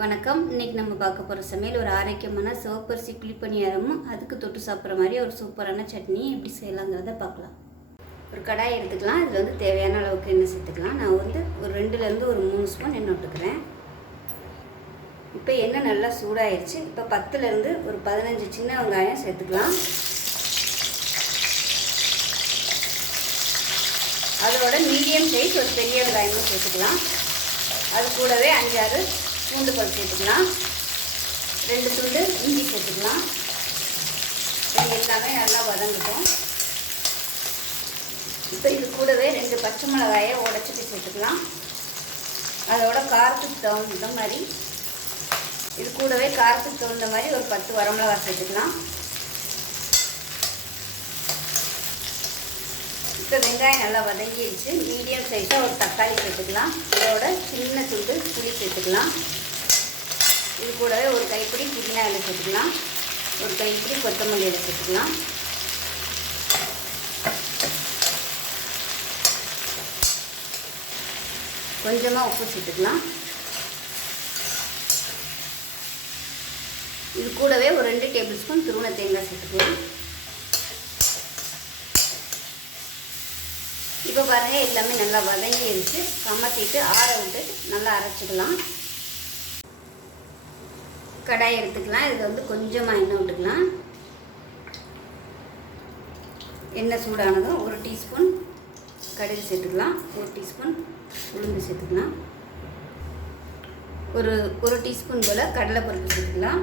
வணக்கம். இன்றைக்கி நம்ம பார்க்க போகிற சமையல் ஒரு ஆரோக்கியமான சிவப்பரிசி குழிப்பணியாரமும் அதுக்கு தொட்டு சாப்பிட்ற மாதிரி ஒரு சூப்பரான சட்னி எப்படி செய்யலாங்கிறத பார்க்கலாம். ஒரு கடாய் எடுத்துக்கலாம். இதில் வந்து தேவையான அளவுக்கு எண்ணெய் சேர்த்துக்கலாம். நான் வந்து ஒரு 2லேருந்து ஒரு 3 ஸ்பூன் எண்ணெய் விட்டுக்கிறேன். இப்போ எண்ணெய் நல்லா சூடாயிருச்சு. இப்போ 10லேருந்து ஒரு 15 சின்ன வெங்காயம் சேர்த்துக்கலாம். அதோட மீடியம் சைஸ் ஒரு பெரிய வெங்காயமும் சேர்த்துக்கலாம். அது கூடவே 5-6 பூண்டு பல் சேர்த்துக்கலாம். 2 துண்டு இஞ்சி சேர்த்துக்கலாம். இது எல்லாமே நல்லா வதங்கட்டும். இப்போ இது கூடவே 2 பச்சை மிளகாயை உடச்சிட்டு சேர்த்துக்கலாம். அதோட காரத்துக்கு தகுந்த மாதிரி இது கூடவே காரத்துக்கு தகுந்த மாதிரி ஒரு 10 வரமிளகாய் சேர்த்துக்கலாம். இப்போ வெங்காயம் நல்லா வதங்கிடுச்சு. மீடியம் சைஸாக ஒரு தக்காளி சேர்த்துக்கலாம். இதோட சின்ன துண்டு புளி சேர்த்துக்கலாம். இது கூடவே ஒரு கைப்பிடி புதினா இலை சேர்த்துக்கலாம். ஒரு கைப்பிடி கொத்தமல்லி இலை சேர்த்துக்கலாம். கொஞ்சமாக உப்பு சேர்த்துக்கலாம். இது கூடவே ஒரு 2 டேபிள் ஸ்பூன் துருவன தேங்காய் சேர்த்துக்கலாம். இப்போ பாருங்கள், எல்லாமே நல்லா வதங்கிடுச்சு. கமத்திட்டு ஆற விட்டு நல்லா அரைச்சிக்கலாம். கடாய் எடுத்துக்கலாம். இது வந்து கொஞ்சமாக எண்ணெய் விட்டுக்கலாம். எண்ணெய் சூடானதும் 1 டீஸ்பூன் கடுகு சேர்த்துக்கலாம். 1 டீஸ்பூன் உளுந்து சேர்த்துக்கலாம். ஒரு டீஸ்பூன் போல் கடலைப்பருப்பு சேர்த்துக்கலாம்.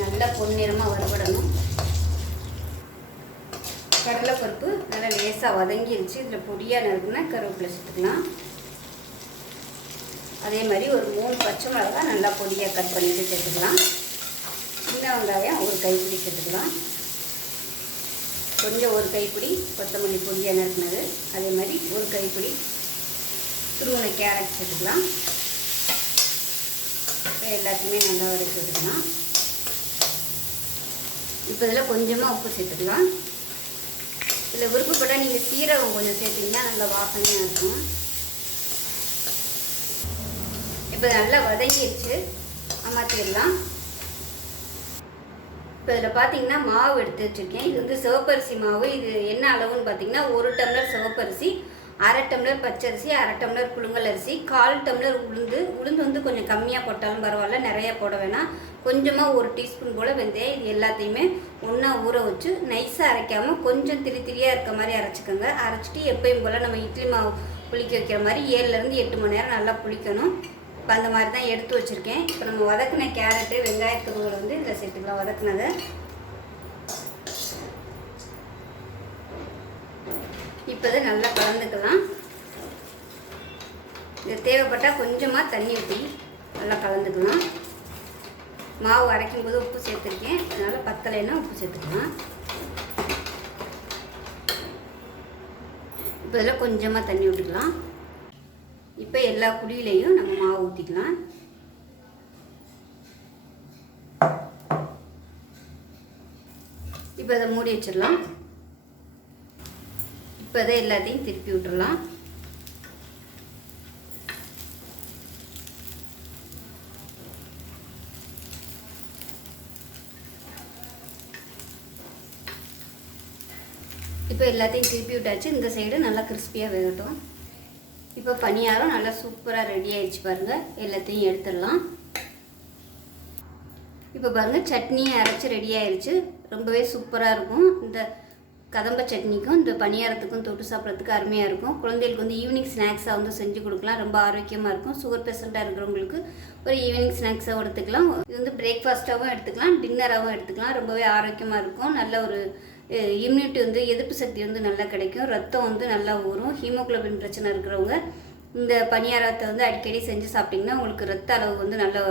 நல்லா பொன்னிறமாக வறுபடணும். கடலைப்பருப்பு நல்லா லேசாக வதங்கிடுச்சு. இதில் பொடியாக நறுக்குனா கருவேப்பிலை சேர்த்துக்கலாம். அதே மாதிரி ஒரு 3 பச்சை மிளகாய் நல்லா பொடியாக கட் பண்ணிட்டு சேர்த்துக்கலாம். சின்ன வெங்காயம் ஒரு கைப்பிடி சேர்த்துக்கலாம். கொஞ்சம் ஒரு கைப்பிடி கொத்தமல்லி பொடியாக நறுக்குனது. அதே மாதிரி ஒரு கைப்பிடி துருவன கேரட் சேர்த்துக்கலாம். இப்போ எல்லாத்தையுமே நல்லா வதக்கி விட்டுக்கலாம். இப்போ இதில் கொஞ்சமாக உப்பு சேர்த்துக்கலாம். இதில் விருப்பப்பட்டால் நீங்கள் சீரகம் கொஞ்சம் சேர்த்திங்கன்னா நல்லா வாசனையாக இருக்கும். இப்போ நல்லா வதங்கிடுச்சு. அமாத்திடலாம். இப்போ இதில் பார்த்தீங்கன்னா மாவு எடுத்து வச்சுருக்கேன். இது வந்து சிவப்பரிசி மாவு. இது என்ன அளவுன்னு பார்த்தீங்கன்னா 1 டம்ளர் சிவப்பரிசி, 1/2 டம்ளர் பச்சரிசி, 1/2 டம்ளர் புழுங்கல் அரிசி, 1/4 டம்ளர் உளுந்து வந்து கொஞ்சம் கம்மியாக போட்டாலும் பரவாயில்ல, நிறையா போட வேணாம். கொஞ்சமாக 1 டீஸ்பூன் போல் வெந்தயம். இது எல்லாத்தையுமே ஒன்றா ஊற வச்சு நைஸாக அரைக்காமல் கொஞ்சம் திரியாக இருக்க மாதிரி அரைச்சிக்கோங்க. அரைச்சிட்டு எப்பயும் போல் நம்ம இட்லி மாவு புளிக்க வைக்கிற மாதிரி 7லேருந்து 8 மணி நேரம் நல்லா புளிக்கணும். இப்போ அந்த மாதிரி தான் எடுத்து வச்சுருக்கேன். இப்போ நம்ம வதக்கின கேரட்டு வெங்காயத்துருவலை வந்து இதில் சேர்த்துக்கலாம். வதக்குனதை இப்போ இதை நல்லா கலந்துக்கலாம். இது தேவைப்பட்டால் கொஞ்சமாக தண்ணி ஊற்றி நல்லா கலந்துக்கலாம். மாவு அரைக்கும் போது உப்பு சேர்த்துருக்கேன். அதனால் பத்தலைன்னா உப்பு சேர்த்துக்கலாம். இப்போ இதில் கொஞ்சமாக தண்ணி விட்டுக்கலாம். இப்போ எல்லா குழியிலையும் நம்ம மாவு ஊற்றிக்கலாம். இப்போ அதை மூடி வச்சிடலாம். இப்போ அதை எல்லாத்தையும் திருப்பி விட்டுடலாம். இப்போ எல்லாத்தையும் திருப்பி விட்டாச்சு. இந்த சைடு நல்லா கிறிஸ்பியாக வேகட்டும். இப்போ பணியாரம் நல்லா சூப்பராக ரெடி ஆகிடுச்சு பாருங்கள். எல்லாத்தையும் எடுத்துடலாம். இப்போ பாருங்கள், சட்னியை அரைச்சி ரெடி ஆகிடுச்சு. ரொம்பவே சூப்பராக இருக்கும். இந்த கதம்ப சட்னிக்கும் இந்த பணியாரத்துக்கும் தொட்டு சாப்பிட்றதுக்கு அருமையாக இருக்கும். குழந்தைகளுக்கு வந்து ஈவினிங் ஸ்நாக்ஸாக வந்து செஞ்சு கொடுக்கலாம். ரொம்ப ஆரோக்கியமாக இருக்கும். சுகர் பேஷண்ட்டாக இருக்கிறவங்களுக்கு ஒரு ஈவினிங் ஸ்நாக்ஸாகவும் எடுத்துக்கலாம். இது வந்து பிரேக்ஃபாஸ்ட்டாகவும் எடுத்துக்கலாம், டின்னராகவும் எடுத்துக்கலாம். ரொம்பவே ஆரோக்கியமாக இருக்கும். நல்ல ஒரு இம்யூனிட்டி வந்து எதிர்ப்பு சக்தி வந்து நல்லா கிடைக்கும். ரத்தம் வந்து நல்லா ஊறும். ஹீமோகுளோபின் பிரச்சனை இருக்கிறவங்க இந்த பணியாரத்தை வந்து அடிக்கடி செஞ்சு சாப்பிட்டிங்கன்னா உங்களுக்கு ரத்த அளவு வந்து நல்லா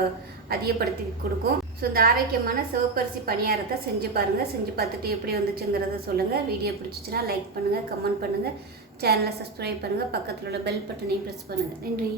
அதிகப்படுத்தி கொடுக்கும். ஸோ இந்த ஆரோக்கியமான சிவப்பரிசி பணியாரத்தை செஞ்சு பாருங்கள். செஞ்சு பார்த்துட்டு எப்படி வந்துச்சுங்கிறத சொல்லுங்கள். வீடியோ பிடிச்சிச்சின்னா லைக் பண்ணுங்கள், கமெண்ட் பண்ணுங்கள், சேனலை சப்ஸ்கிரைப் பண்ணுங்கள், பக்கத்தில் உள்ள பெல் பட்டனையும் ப்ரெஸ் பண்ணுங்கள். நன்றி.